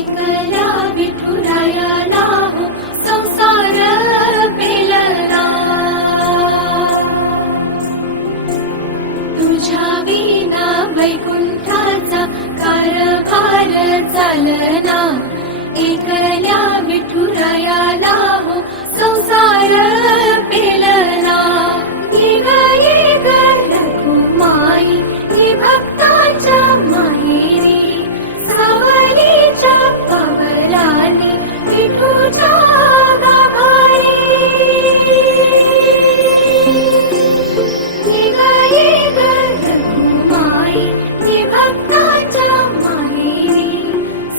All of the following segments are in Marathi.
एकला विठुरायाला हो संसार पेलला, तुझ्या विना वैकुंठाचा कारभार चालना, एकल्या विठुरायाला हो संसार पेलना. ये ग रघुमाई हे भक्ताच्या माहेरी, सावलीच्या कमलाने विठूच्या गाभारी. ये ग रघुमाई हे भक्ताच्या माहेरी,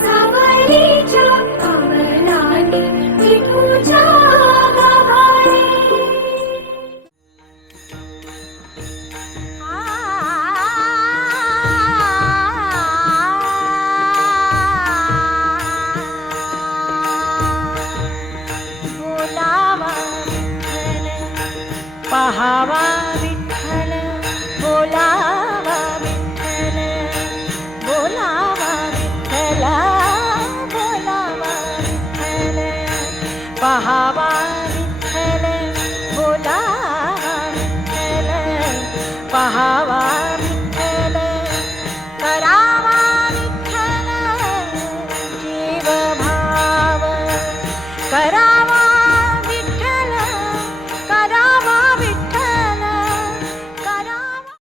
सावलीच्या कमलाने विठूच्या गाभारी. पहावा विठ्ठल, बोलावा विठ्ठल, बोलावा विठ्ठल, बोलावा विठ्ठल, पहावा